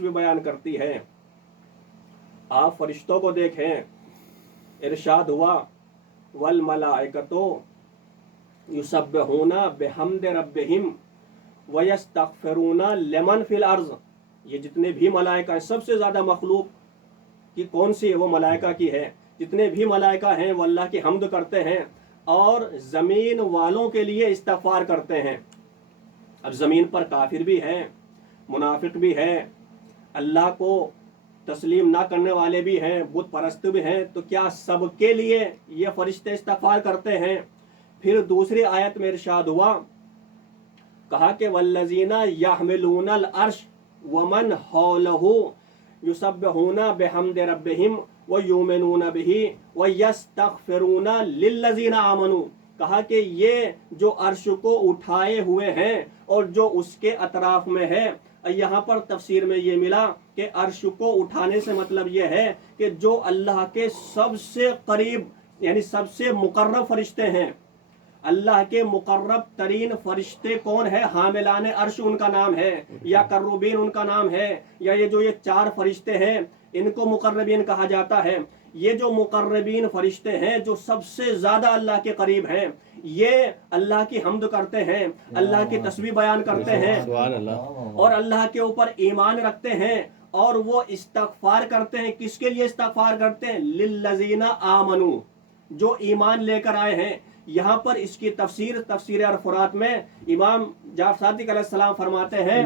तस्वीर बयान करती है। आप फरिश्तों को देखें, इरशाद हुआ वल मलाइकतो युसब्बिहूना बिहम्दि रब्बिहिम व यस्तगफिरूना लिमन फिल अर्ज़। ये जितने भी मलाइका हैं, सबसे ज़्यादा मखलूक की कौन सी है, वो मलाइका की है। जितने भी मलाइका हैं वो अल्लाह की हम्द करते हैं और ज़मीन वालों के लिए इस्तगफार करते हैं। अब ज़मीन पर काफिर भी हैं, मुनाफिक भी हैं, अल्लाह को तस्लीम ना करने वाले भी हैं, बुत परस्त भी हैं, तो क्या सबके लिए ये फरिश्ते इस्तगफार करते हैं? फिर दूसरी आयत में इरशाद हुआ, कहा कि वल्लज़ीना यहमिलूनल अर्श वमन हौलहु युसब्बिहूना बिहम्दि रब्बिहिम व युमिनूना बिही व यस्तगफिरूना लिल्लज़ीना आमनू। कहा कि ये जो अर्श को उठाए हुए हैं और जो उसके अतराफ में है, यहाँ पर तफसीर में ये मिला कि अर्श को उठाने से मतलब ये है कि जो अल्लाह के सबसे करीब यानी सबसे मुकर्रब फरिश्ते हैं। अल्लाह के मुकर्रब तरीन फरिश्ते कौन है? हामिलाने अर्श उनका नाम है, या कर्रुबीन उनका नाम है, या ये जो ये 4 फरिश्ते हैं इनको मुकर्रबीन कहा जाता है। ये जो मुकर्रबीन फरिश्ते हैं जो सबसे ज्यादा अल्लाह के करीब हैं, ये अल्लाह की हम्द करते हैं, अल्लाह की तस्बीह बयान करते हैं और अल्लाह के ऊपर ईमान रखते हैं और वो इस्तगफार करते हैं। किसके लिए इस्तगफार करते हैं? लिल्लज़ीना आमनू, जो ईमान लेकर आए हैं। यहाँ पर इसकी तफसीर अल-फुरात में इमाम जाफर सादिक अलैहिस्सलाम फरमाते हैं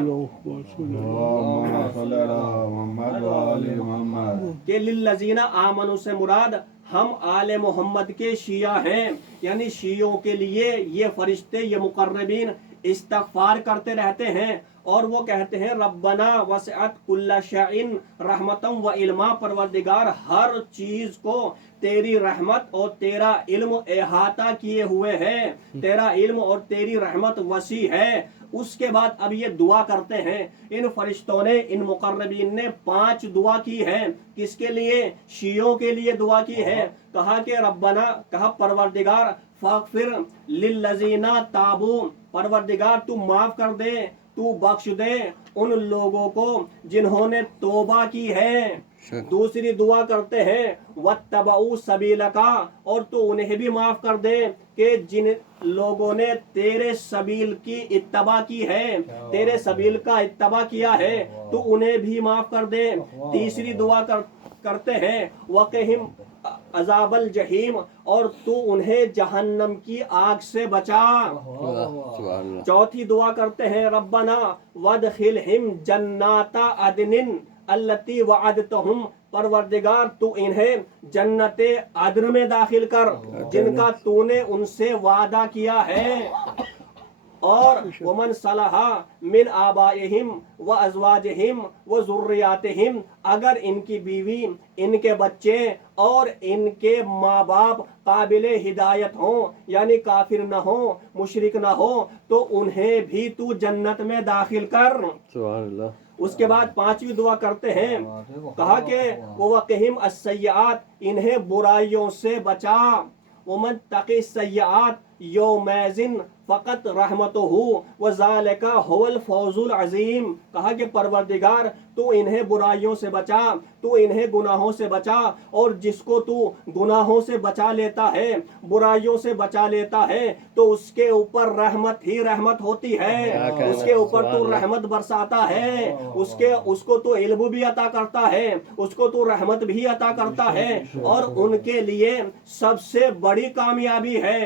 कि लिल्लज़ीना आमनू से मुराद हम आले मोहम्मद के शिया हैं, यानी शियों के लिए ये फरिश्ते, ये मुकर्रबीन इस्तगफार करते रहते हैं और वो कहते हैं रब्बना वसअत कुल्ला शैइन रहमतम व इल्मा। परवरदिगार हर चीज को तेरी रहमत और तेरा इल्म अहाता किए हुए हैं, तेरा इल्म और तेरी रहमत वसी है। उसके बाद अब ये दुआ करते हैं, इन फरिश्तों ने, इन मुकर्रबीन ने 5 दुआ की है। किसके लिए? शियों के लिए दुआ की है। कहा कि रब्बना, कहा परवरदिगार फागफिर लिल्लज़ीना ताबू, परवरदिगार तू माफ कर दे, तू बख्श दे उन लोगों को जिन्होंने तौबा की है। दूसरी दुआ करते हैं वत्तबऊ सबीलका, और तू उन्हें भी माफ कर दे कि जिन लोगों ने तेरे सबील की इत्तबा की है, तेरे सबील का इत्तबा किया है, तो उन्हें भी माफ कर दे। तीसरी दुआ करते हैं वक़िहिम अज़ाबल जहीम, और तू उन्हें जहन्नम की आग से बचा। चौथी दुआ करते हैं रब्बना वदखिलहिम जन्नाता अदनिन अल्लती वअदतहुम, परवरदिगार तू इन्हें जन्नते अदन में दाखिल कर जिनका तूने उनसे वादा किया है। और वमन सलहा मिन आबाइहिम व अज़वाजिहिम व ज़ुर्रियातिहिम, अगर इनकी बीवी, इनके बच्चे और इनके माँ बाप काबिले हिदायत हों, यानी काफिर न हो, मुशरिक न हो, तो उन्हें भी तू जन्नत में दाखिल कर। उसके बाद 5वीं दुआ करते हैं, कहा कि वक़िहिम अस्सय्यात, इन्हें बुराइयों से बचा। वमन तक़ि सय्यात यौमैज़िन फ़क़त रहमतुहु व ज़ालिका हुवल फ़ौज़ुल अज़ीम। कहा कि परवरदिगार तू इन्हें बुराइयों से बचा, तू इन्हें गुनाहों से बचा, और जिसको तू गुनाहों से बचा लेता है, बुराइयों से बचा लेता है, तो उसके ऊपर रहमत ही रहमत होती है, उसके ऊपर तू रहमत बरसाता है, उसको तू इल्म भी अता करता है, उसको तू रहमत भी अता करता है, और उनके लिए सबसे बड़ी कामयाबी है।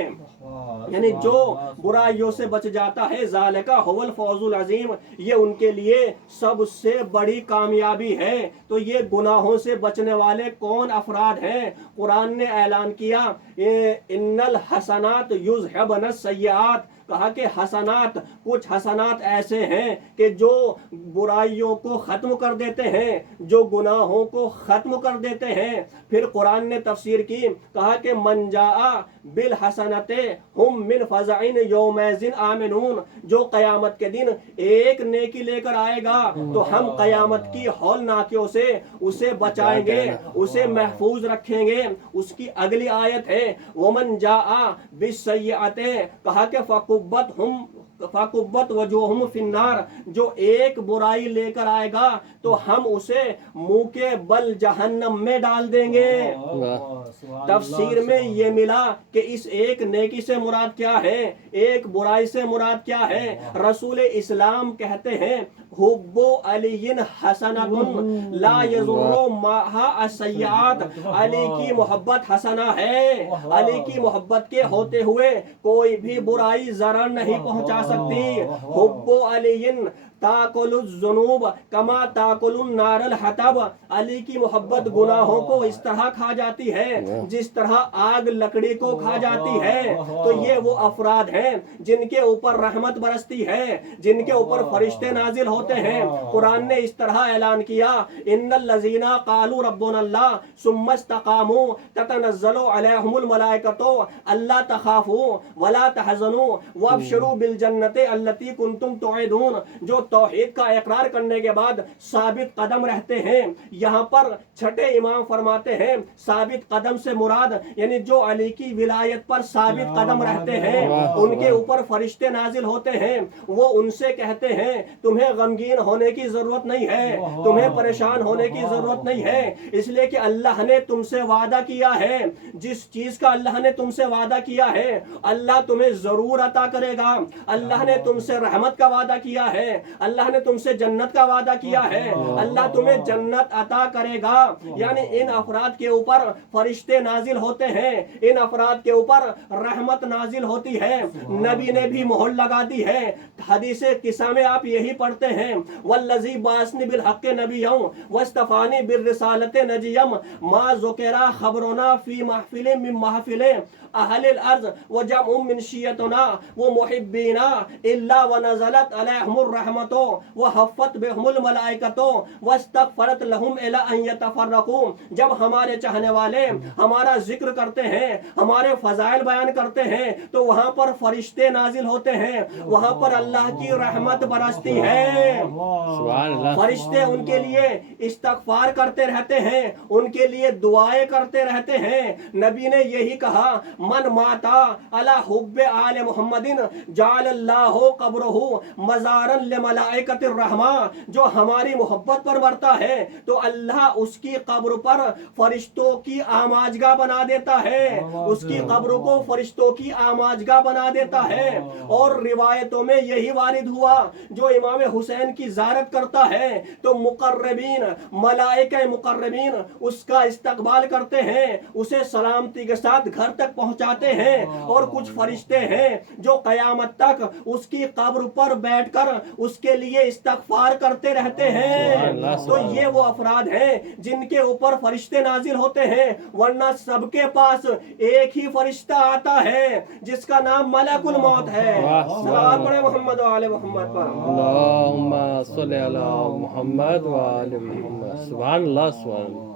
यानी जो बुराइयों से बच जाता है, ज़ालिका हुवल फ़ौज़ुल अज़ीम, ये उनके लिए सबसे बड़ी कामयाबी है। तो ये गुनाहों से बचने वाले कौन अफराद हैं? कुरान ने ऐलान किया इन्नल हसनात युज़हिबन सय्यात, कहा कि हसनात, कुछ हसनात ऐसे हैं कि जो बुराइयों को खत्म कर देते हैं, जो गुनाहों को खत्म कर देते हैं। फिर कुरान ने तफसीर की, कहा कि मन जाआ बिल हसनते हुम मिन फज़ाइन यौमैज़िन आमिनून, जो कयामत के दिन एक नेकी लेकर आएगा तो हम कयामत की हौलनाकियों से उसे बचाएंगे, उसे महफूज रखेंगे। उसकी अगली आयत है वमन जाआ बिस्सय्यअते, कहा कि फकुब्बत हम فَكُبَّتْ وَجُوهُهُمْ فِي النَّارِ، جو ایک برائی لے کر آئے گا تو ہم اسے منہ کے بل جہنم میں ڈال دیں گے۔ تفسیر میں یہ ملا کہ اس ایک نیکی سے مراد کیا ہے، ایک برائی سے مراد کیا ہے۔ رسول اسلام کہتے ہیں حب علی حسنۃ لا یضر معہا السیئات، علی کی محبت حسنہ ہے، علی کی محبت کے ہوتے ہوئے کوئی بھی برائی ضرر نہیں پہنچا سکتی۔ حب علی تاکل الذنوب کما تاکل النار الحطب، علی کی محبت گناہوں کو اس طرح کھا جاتی ہے جس طرح آگ لکڑی کو کھا جاتی ہے۔ تو یہ وہ افراد ہیں جن کے اوپر رحمت برستی ہے، جن کے اوپر فرشتے نازل ہوتے ہیں۔ قرآن نے اس طرح اعلان کیا ان الذین قالوا ربنا اللہ ثم استقاموا تتنزل علیہم الملائکۃ الا تخافوا ولا تحزنوا وابشروا بالجنۃ التی کنتم توعدون، جو توحید کا اقرار کرنے کے بعد ثابت قدم رہتے ہیں۔ یہاں پر چھٹے امام فرماتے ہیں ثابت قدم سے مراد یعنی جو علی کی ولایت پر ثابت قدم رہتے ہیں، ان کے اوپر فرشتے نازل ہوتے ہیں، وہ ان سے کہتے ہیں تمہیں غمگین ہونے کی ضرورت نہیں ہے، تمہیں پریشان ہونے کی ضرورت نہیں ہے، اس لیے کہ اللہ نے تم سے وعدہ کیا ہے، جس چیز کا اللہ نے تم سے وعدہ کیا ہے اللہ تمہیں ضرور عطا کرے گا۔ اللہ نے تم سے رحمت کا وعدہ کیا ہے، اللہ نے تم سے جنت کا وعدہ کیا ہے، اللہ تمہیں جنت عطا کرے گا۔ یعنی ان افراد کے اوپر فرشتے نازل ہوتے ہیں، ان افراد کے اوپر رحمت نازل ہوتی ہے۔ نبی نے بھی مہر لگا دی ہے، حدیث قصہ میں آپ یہی پڑھتے ہیں والذی بعثنی بالحق نبیا واصطفانی بالرسالۃ نجیا ما ذکر خبرنا فی محفل من محفل اہل الارض وجمع من شیعتنا ومحبینا الا ونزلت علیہم الرحمۃ وحفت بہم الملائکۃ واستغفرت لہم الی ان یتفرقوا، جب ہمارے چاہنے والے ہمارا ذکر کرتے ہیں، ہمارے فضائل بیان کرتے ہیں تو وہاں پر فرشتے نازل ہوتے ہیں، وہاں پر اللہ کی رحمت برستی ہے، فرشتے ان کے لیے استغفار کرتے رہتے ہیں، ان کے لیے دعائیں کرتے رہتے ہیں۔ نبی نے یہی کہا من ماتا علی حب آل محمد جعل اللہ قبرہ مزارا لملائکۃ الرحمہ، جو ہماری محبت پر مرتا ہے تو اللہ اس کی قبر پر فرشتوں کی آماجگاہ بنا دیتا ہے، اس کی قبر کو فرشتوں کی آماجگاہ بنا دیتا ہے۔ اور روایتوں میں یہی وارد ہوا جو امام حسین کی زیارت کرتا ہے تو مقربین ملائکہ مقربین اس کا استقبال کرتے ہیں، اسے سلامتی کے ساتھ گھر تک پہنچاتے ہیں، اور کچھ فرشتے ہیں جو قیامت تک اس کی قبر پر بیٹھ کر اس کے لیے استغفار کرتے رہتے ہیں۔ تو یہ وہ افراد ہیں جن کے اوپر فرشتے نازل ہوتے ہیں، ورنہ سب کے پاس ایک ہی فرشتہ آتا ہے جس کا نام ملک الموت ہے۔ صلوات پڑھیں محمد و آل محمد پر۔ اللہم صلی علی محمد و آل محمد۔ سبحان اللہ سبحان اللہ۔